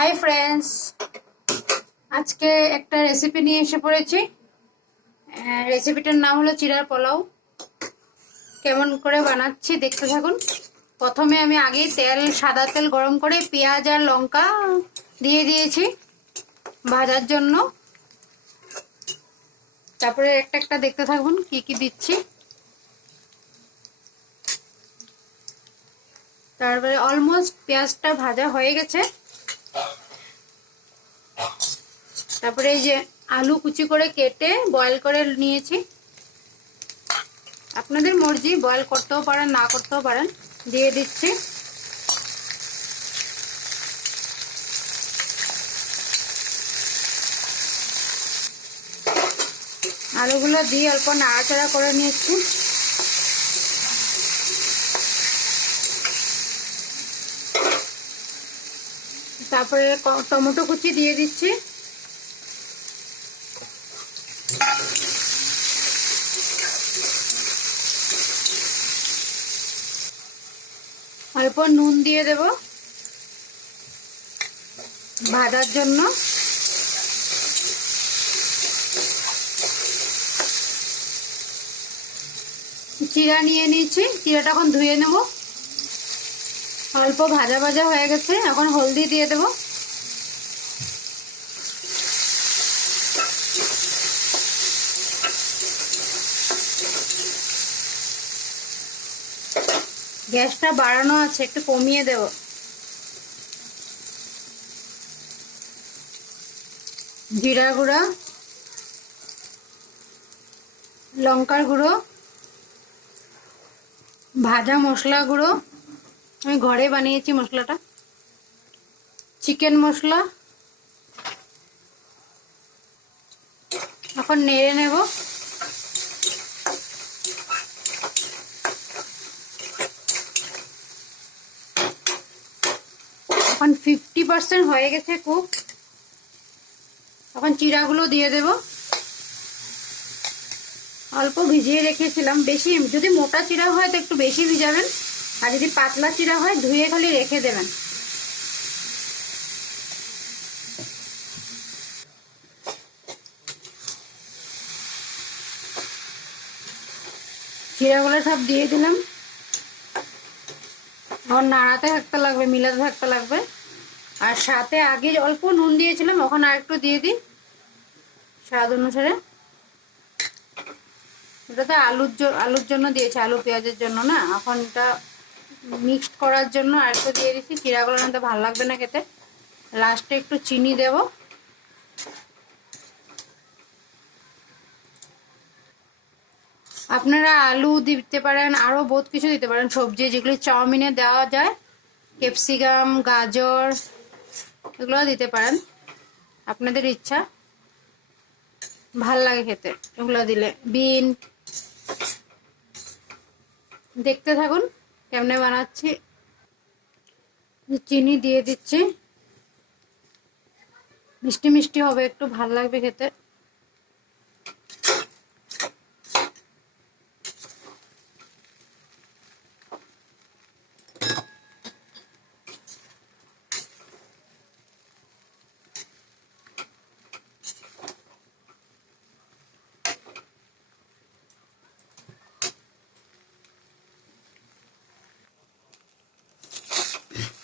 Hi friends, আজকে একটা recipe নিয়ে এসে পড়েছি। রেসিপিটার নাম হলো চিড়ার পোলাও। কেমন করে বানাচ্ছি দেখতে থাকুন। প্রথমে আমি আগেই সাদা তেল গরম করে পেঁয়াজ আর লঙ্কা দিয়ে দিয়েছি ভাজার জন্য। তারপরে একটা একটা দেখতে থাকুন কি কি দিচ্ছি। তারপরে অলমোস্ট পেঁয়াজটা ভাজা হয়ে গেছে। তারপরে এই যে আলু কুচি করে কেটে বয়েল করে নিয়েছি। আপনাদের মর্জি, বয়েল করতেও পারেন না করতেও পারেন। দিয়ে দিচ্ছি। আলুগুলো দিয়ে অল্প নাড়াচাড়া করে নিয়েছি। তারপরে টমেটো কুচি দিয়ে দিচ্ছি। অল্প নুন দিয়ে দেব ভাজার জন্য। চিড়া নিয়ে নিয়েছি, চিড়াটা এখন ধুয়ে নেব। অল্প ভাজা ভাজা হয়ে গেছে, এখন হলদি দিয়ে দেব। গ্যাসটা বাড়ানো আছে, একটু কমিয়ে দেব। জিরা গুঁড়া, লঙ্কার গুঁড়ো, ভাজা মশলা গুঁড়ো, আমি ঘরে বানিয়েছি মশলাটা, চিকেন মশলা। এখন নেড়ে নেব। এখন 50% হয়ে গেছে কুক। এখন চিড়াগুলো দিয়ে দেব। অল্প ভিজিয়ে রেখেছিলাম, বেশি যদি মোটা চিড়া হয় তো একটু বেশি ভিজাবেন, আর যদি পাতলা চিড়া হয় ধুয়ে খালি রেখে দেবেন। চিড়াগুলো সব দিয়ে দিলাম। এখন নাড়াতে থাকতে লাগবে, মিলাতে থাকতে লাগবে। আর সাথে আগে অল্প নুন দিয়েছিলাম, এখন আর একটু দিয়ে দিই স্বাদ অনুসারে। এটা তো আলুর জন্য দিয়েছি, আলু পেঁয়াজের জন্য না। এখন এটা মিক্সড করার জন্য আর একটু দিয়ে দিচ্ছি। চিড়াগুলো না তো ভালো লাগবে না খেতে। লাস্টে একটু চিনি দেব। আপনারা আলু দিতে পারেন, আরো বহুত কিছু দিতে পারেন, সবজি যেগুলি চাউমিনে দেওয়া যায়, ক্যাপসিকাম, গাজর, এগুলো দিতে পারেন, আপনাদের ইচ্ছা। ভাল লাগে খেতে এগুলো দিলে। বিন। দেখতে থাকুন কেমনে বানাচ্ছি। চিনি দিয়ে দিচ্ছি, মিষ্টি মিষ্টি হবে, একটু ভাল লাগবে খেতে।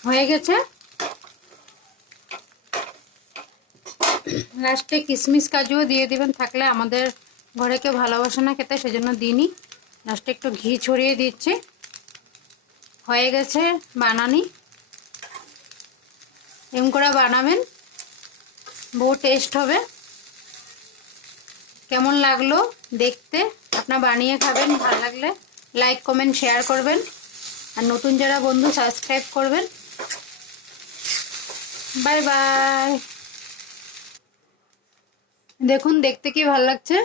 হয়ে গেছে। লাস্টে কিশমিশ কাজুও দিয়ে দিবেন, থাকলে। আমাদের ঘরে কেউ ভালোবাসে না খেতে, সেজন্য দিইনি। লাস্টে একটু ঘি ছড়িয়ে দিচ্ছি। হয়ে গেছে বানানি। এম করে বানাবেন, বহু টেস্ট হবে। কেমন লাগলো দেখতে আপনারা বানিয়ে খাবেন। ভালো লাগলে লাইক কমেন্ট শেয়ার করবেন, আর নতুন যারা বন্ধু সাবস্ক্রাইব করবেন। Bye bye. দেখুন দেখতে কি ভালো লাগছে।